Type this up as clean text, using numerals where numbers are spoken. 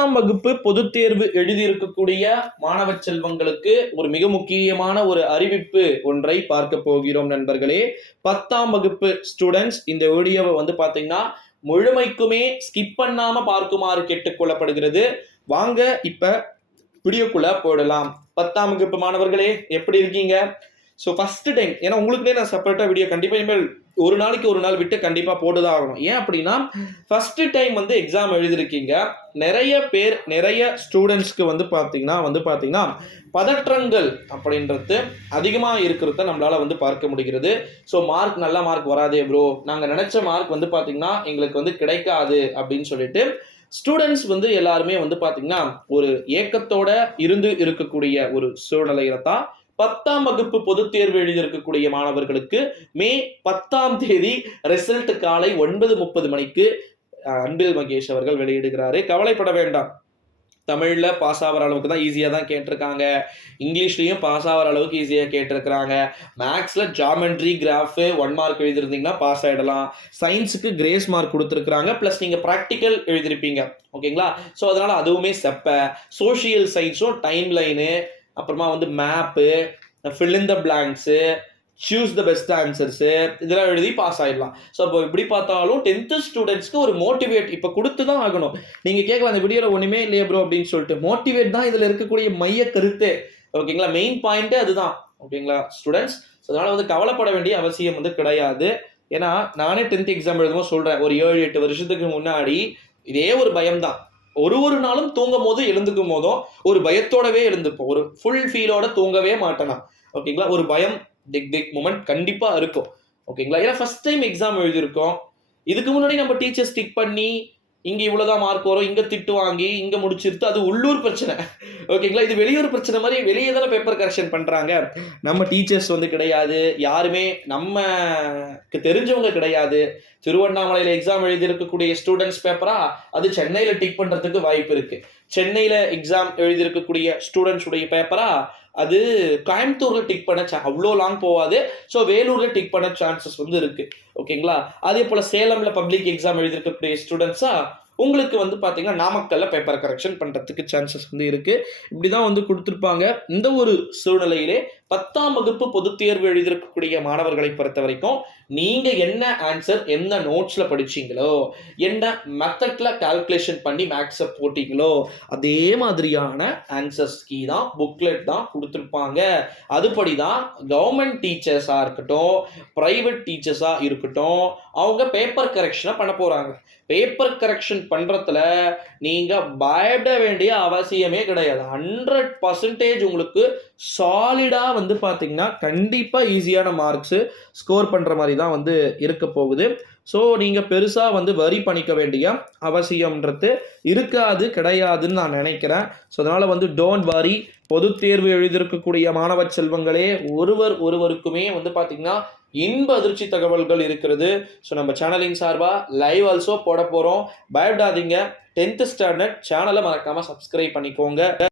10ஆம் வகுப்பு பொதுத் தேர்வு எழுதியிருக்கக்கூடிய மாணவ செல்வங்களுக்கு ஒரு மிக முக்கியமான ஒரு அறிவிப்பு ஒன்றை பார்க்க போகிறோம் நண்பர்களே. 10ஆம் வகுப்பு ஸ்டூடெண்ட்ஸ் இந்த வீடியோவை பாத்தீங்கன்னா முழுமைக்குமே ஸ்கிப் பண்ணாம பார்க்குமாறு கேட்டுக்கொள்ளப்படுகிறது. வாங்க இப்ப வீடியோக்குள்ள போடலாம். 10ஆம் வகுப்பு மாணவர்களே எப்படி இருக்கீங்க? ஸோ ஃபர்ஸ்ட் டைம், ஏன்னா உங்களுக்குனே நான் செப்பரேட்டா வீடியோ கண்டிப்பா இனிமேல் ஒரு நாளைக்கு ஒரு நாள் விட்டு கண்டிப்பா போட்டுதான் ஆகணும். ஏன் அப்படின்னா ஃபர்ஸ்ட் டைம் எக்ஸாம் எழுதிருக்கீங்க. நிறைய பேர் நிறைய ஸ்டூடெண்ட்ஸ்க்கு பாத்தீங்கன்னா பதற்றங்கள் அப்படின்றது அதிகமா இருக்கிறத நம்மளால பார்க்க முடிகிறது. ஸோ நல்ல மார்க் வராதே ப்ரோ, நாங்க நினைச்ச மார்க் பாத்தீங்கன்னா எங்களுக்கு கிடைக்காது அப்படின்னு சொல்லிட்டு ஸ்டூடெண்ட்ஸ் எல்லாருமே பாத்தீங்கன்னா ஒரு ஏக்கத்தோட இருக்கக்கூடிய ஒரு சூழ்நிலையில தான் 10ஆம் வகுப்பு பொதுத் தேர்வு எழுதியிருக்கக்கூடிய மாணவர்களுக்கு மே 10ஆம் தேதி ரிசல்ட் காலை 9:30 மணிக்கு அன்பில் மகேஷ் அவர்கள் வெளியிடுகிறாரு. கவலைப்பட வேண்டாம். தமிழ்ல பாஸ் ஆகிற அளவுக்கு தான் ஈஸியாக தான் கேட்டிருக்காங்க. இங்கிலீஷ்லையும் பாஸ் ஆகிற அளவுக்கு ஈஸியாக கேட்டிருக்கிறாங்க. மேக்ஸ்ல ஜாமெட்ரி கிராஃப் 1 மார்க் எழுதிருந்தீங்கன்னா பாஸ் ஆகிடலாம். சயின்ஸுக்கு கிரேஸ் மார்க் கொடுத்துருக்காங்க. ப்ளஸ் நீங்கள் ப்ராக்டிக்கல் எழுதிருப்பீங்க. ஓகேங்களா? ஸோ அதனால அதுவுமே சோஷியல் சயின்ஸும் டைம் லைனு, அப்புறமா map, fill in the blanks, choose the best answers, இதெல்லாம் எழுதி பாஸ் ஆகிடலாம். ஸோ இப்போ இப்படி பார்த்தாலும் 10th ஸ்டூடெண்ட்ஸ்க்கு ஒரு மோட்டிவேட் இப்போ கொடுத்து தான் ஆகணும். நீங்கள் கேட்கலாம் அந்த வீடியோவில் ஒன்றுமே இல்லையே ப்ரோ அப்படின்னு சொல்லிட்டு. மோட்டிவேட் தான் இதில் இருக்கக்கூடிய மைய கருத்து. ஓகேங்களா? மெயின் பாயிண்ட்டே அதுதான். ஓகேங்களா ஸ்டூடெண்ட்ஸ்? ஸோ அதனால் கவலைப்பட வேண்டிய அவசியம் கிடையாது. ஏன்னா நானே 10th எக்ஸாம் எழுதும்போது சொல்கிறேன், ஒரு 7-8 வருஷத்துக்கு முன்னாடி இதே ஒரு பயம்தான். ஒரு நாளும் தூங்கும் போது எழுந்துக்கும் போதும் ஒரு பயத்தோடவே எழுந்துப்போம். ஒரு ஃபுல் ஃபீலோட தூங்கவே மாட்டேனா. ஓகேங்களா? ஒரு பயம் திக் மூமெண்ட் கண்டிப்பா இருக்கும். ஓகேங்களா? ஏன்னா ஃபர்ஸ்ட் டைம் எக்ஸாம் எழுதியிருக்கோம். இதுக்கு முன்னாடி நம்ம டீச்சர் ஸ்டிக் பண்ணி இங்க இவ்வளவுதான் மார்க் வரும், இங்க திட்டு வாங்கி இங்க முடிச்சிருத்து, அது உள்ளூர் பிரச்சனை. ஓகேங்களா? இது வெளியூர் பிரச்சனை மாதிரி வெளியே தானே பேப்பர் கரெக்ஷன் பண்றாங்க. நம்ம டீச்சர்ஸ் கிடையாது, யாருமே நமக்கு தெரிஞ்சவங்க கிடையாது. திருவண்ணாமலையில எக்ஸாம் எழுதி இருக்கக்கூடிய ஸ்டூடெண்ட்ஸ் பேப்பரா அது சென்னையில டிக் பண்றதுக்கு வாய்ப்பு இருக்கு. சென்னையில எக்ஸாம் எழுதி இருக்கக்கூடிய ஸ்டூடெண்ட்ஸ் உடைய பேப்பரா அது கோயம்புத்தூர்ல டிக் பண்ண அவ்வளோ லாங் போகாது. ஸோ வேலூர்ல டிக் பண்ண சான்சஸ் இருக்கு. ஓகேங்களா? அதே போல சேலம்ல பப்ளிக் எக்ஸாம் எழுதிருக்கக்கூடிய ஸ்டூடெண்ட்ஸா உங்களுக்கு பாத்தீங்கன்னா நாமக்கல்ல பேப்பர் கரெக்ஷன் பண்றதுக்கு சான்சஸ் இருக்கு. இப்படிதான் கொடுத்திருப்பாங்க. இந்த ஒரு சூழ்நிலையிலே 10ஆம் வகுப்பு பொதுத் தேர்வு எழுதியிருக்கக்கூடிய மாணவர்களை பொறுத்த வரைக்கும் நீங்க என்ன ஆன்சர் என்ன நோட்ஸ்ல படிச்சீங்களோ, என்ன மெத்தட்ல கால்குலேஷன் பண்ணி மேக்ஸை போட்டீங்களோ அதே மாதிரியான ஆன்சர்ஸ் கீ தான் புக்லெட் தான் கொடுத்துருப்பாங்க. அதுபடிதான் கவர்மெண்ட் டீச்சர்ஸா இருக்கட்டும், பிரைவேட் டீச்சர்ஸா இருக்கட்டும், அவங்க பேப்பர் கரெக்ஷனை பண்ண போறாங்க. பேப்பர் கரெக்ஷன் பண்றதுல நீங்க பயப்பட வேண்டிய அவசியமே கிடையாது. 100% உங்களுக்கு சாலிடா பாத்தீங்கன்னா கண்டிப்பா ஈஸியான மார்க்ஸ் ஸ்கோர் பண்ற மாதிரி தான் இருக்க போகுது. ஸோ நீங்க பெருசா வரி பண்ணிக்க வேண்டிய அவசியம்ன்றது கிடையாதுன்னு நான் நினைக்கிறேன். ஸோ அதனால டோன்ட் வரி. பொது தேர்வு எழுதியிருக்கக்கூடிய மாணவ செல்வங்களே, ஒருவருக்குமே பாத்தீங்கன்னா இன்ப அதிர்ச்சி தகவல்கள் இருக்கிறது. ஸோ நம்ம சேனலின் சார்பா லைவ் ஆல்சோ போட போறோம். பயப்படாதீங்க. 10th ஸ்டாண்டர்ட் சேனலை மறக்காம சப்ஸ்கிரைப் பண்ணிக்கோங்க.